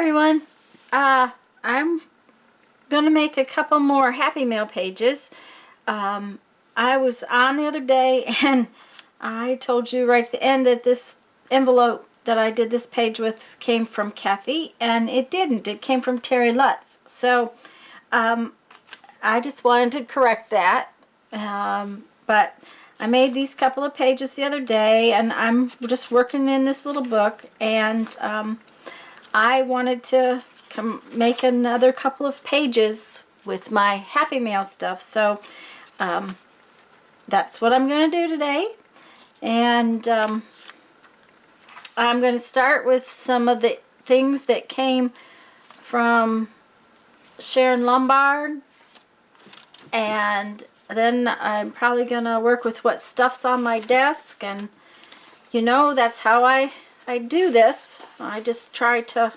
everyone. I'm gonna make a couple more Happy Mail pages. I was on the other day and I told you right at the end that this envelope that I did this page with came from Kathy, and it didn't. It came from Terry Lutz. So I just wanted to correct that. But I made these couple of pages the other day, and I'm just working in this little book, and I wanted to make another couple of pages with my Happy Mail stuff. So that's what I'm going to do today. And I'm going to start with some of the things that came from Sharon Lombard. And then I'm probably going to work with what stuff's on my desk. And, you know, that's how I do this. I just try to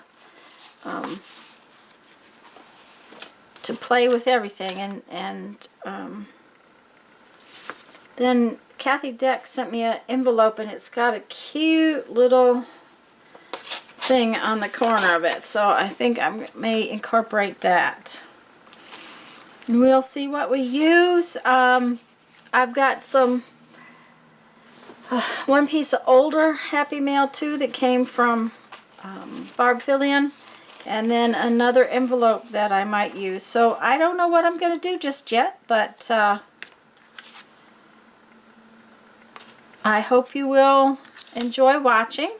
play with everything. And then Kathy Deck sent me an envelope, and it's got a cute little thing on the corner of it. So I think I may incorporate that. And we'll see what we use. I've got one piece of older Happy Mail too that came from Barb Fillion, and then another envelope that I might use. So I don't know what I'm going to do just yet, but I hope you will enjoy watching.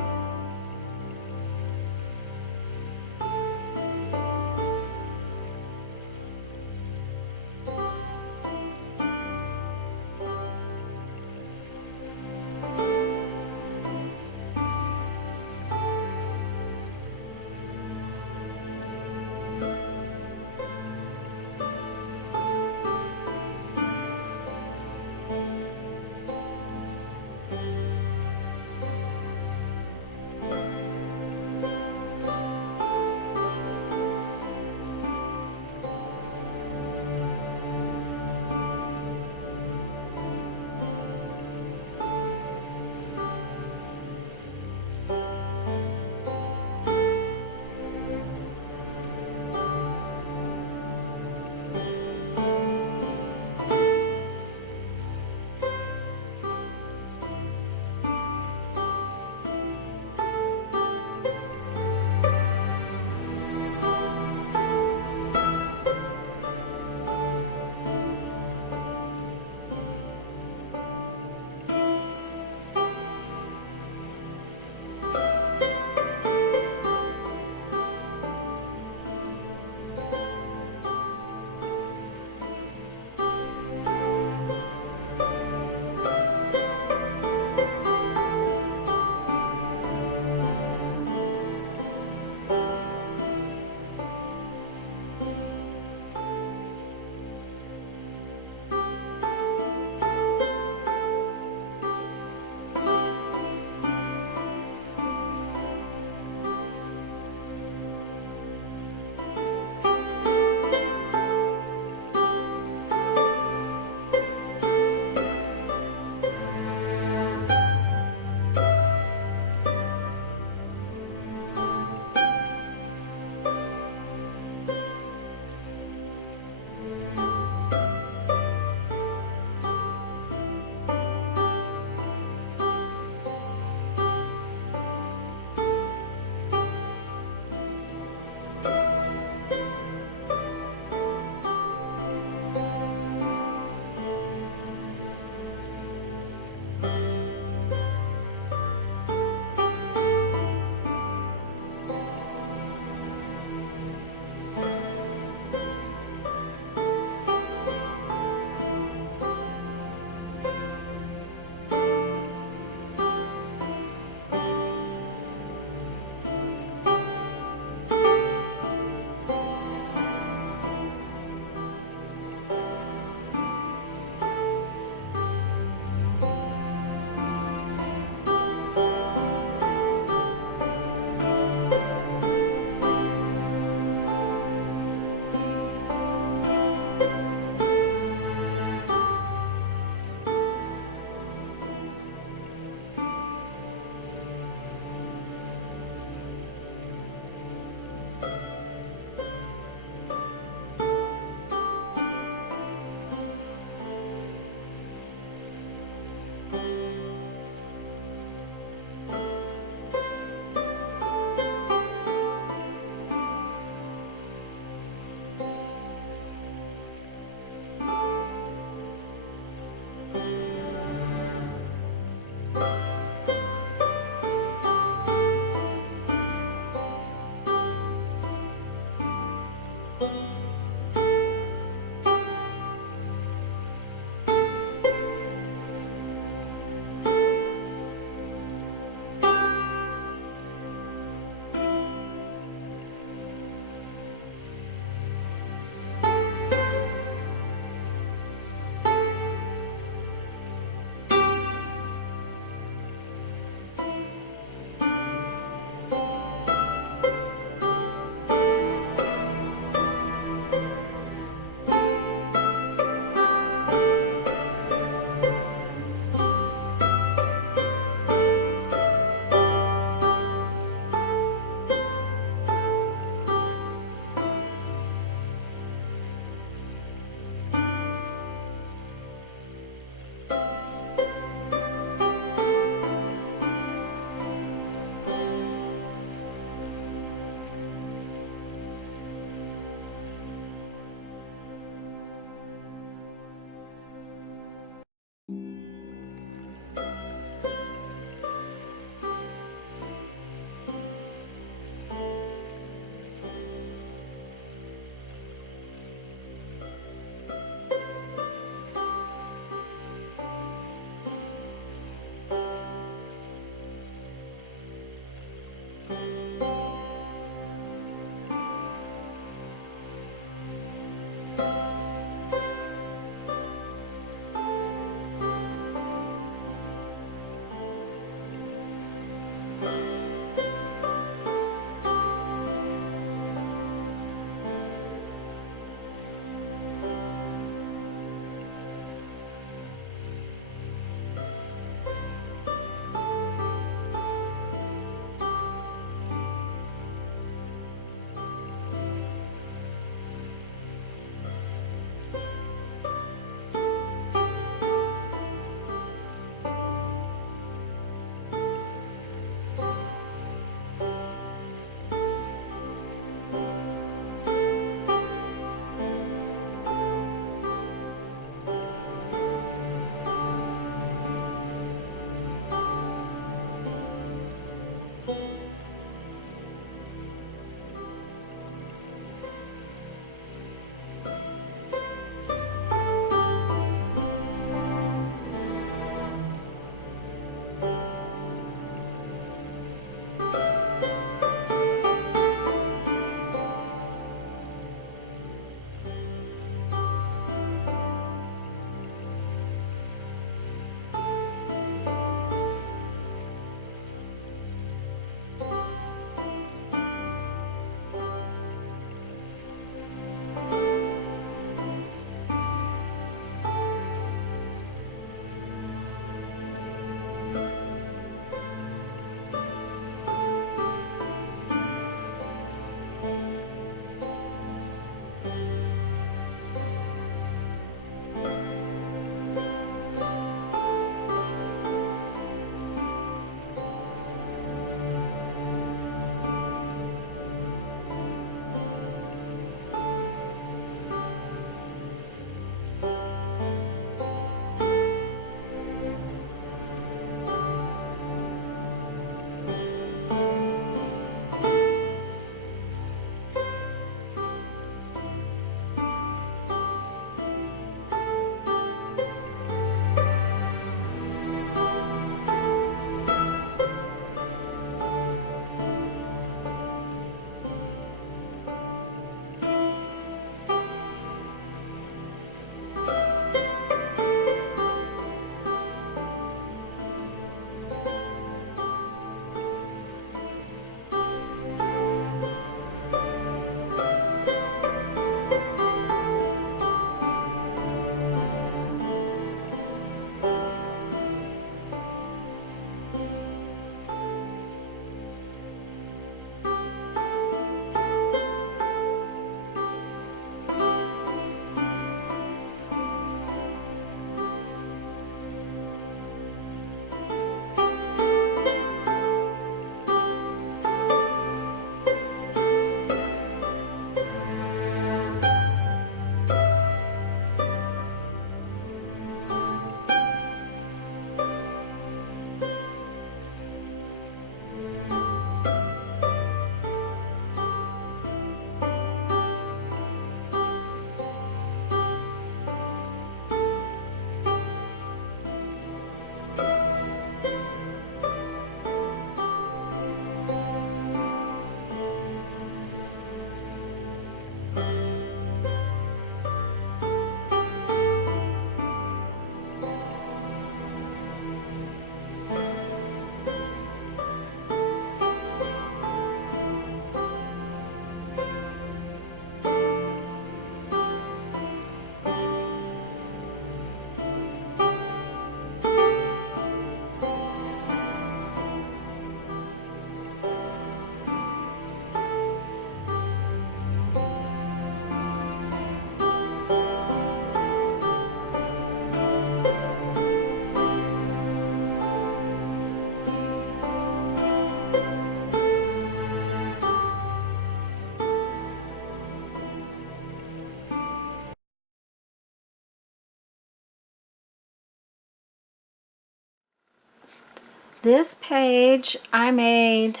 This page I made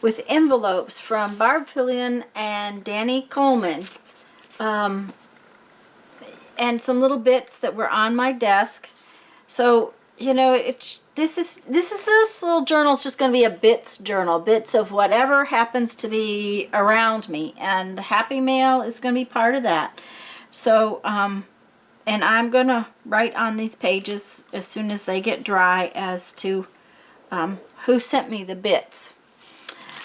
with envelopes from Barb Fillion and Danny Coleman. And some little bits that were on my desk. So, you know, this little journal is just going to be a bits journal, bits of whatever happens to be around me, and the Happy Mail is going to be part of that. So, and I'm going to write on these pages as soon as they get dry as to who sent me the bits.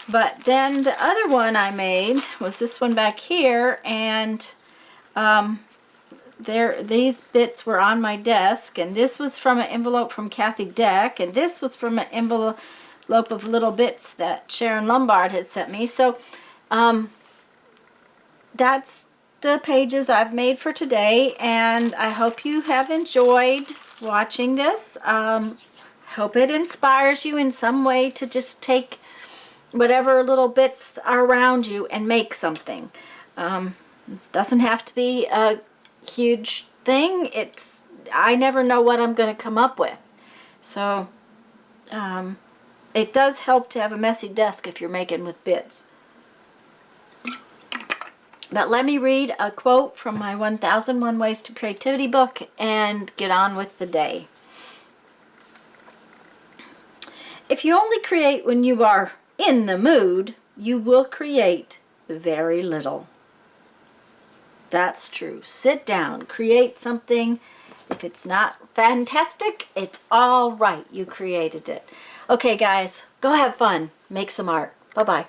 But then the other one I made was this one back here, and these bits were on my desk, and this was from an envelope from Kathy Deck, and this was from an envelope of little bits that Sharon Lombard had sent me. So that's the pages I've made for today, and I hope you have enjoyed watching this. Hope it inspires you in some way to just take whatever little bits are around you and make something. Doesn't have to be a huge thing. I never know what I'm going to come up with. So it does help to have a messy desk if you're making with bits. But let me read a quote from my 1001 Ways to Creativity book and get on with the day. If you only create when you are in the mood, you will create very little. That's true. Sit down, create something. If it's not fantastic, it's all right. You created it. Okay, guys, go have fun. Make some art. Bye-bye.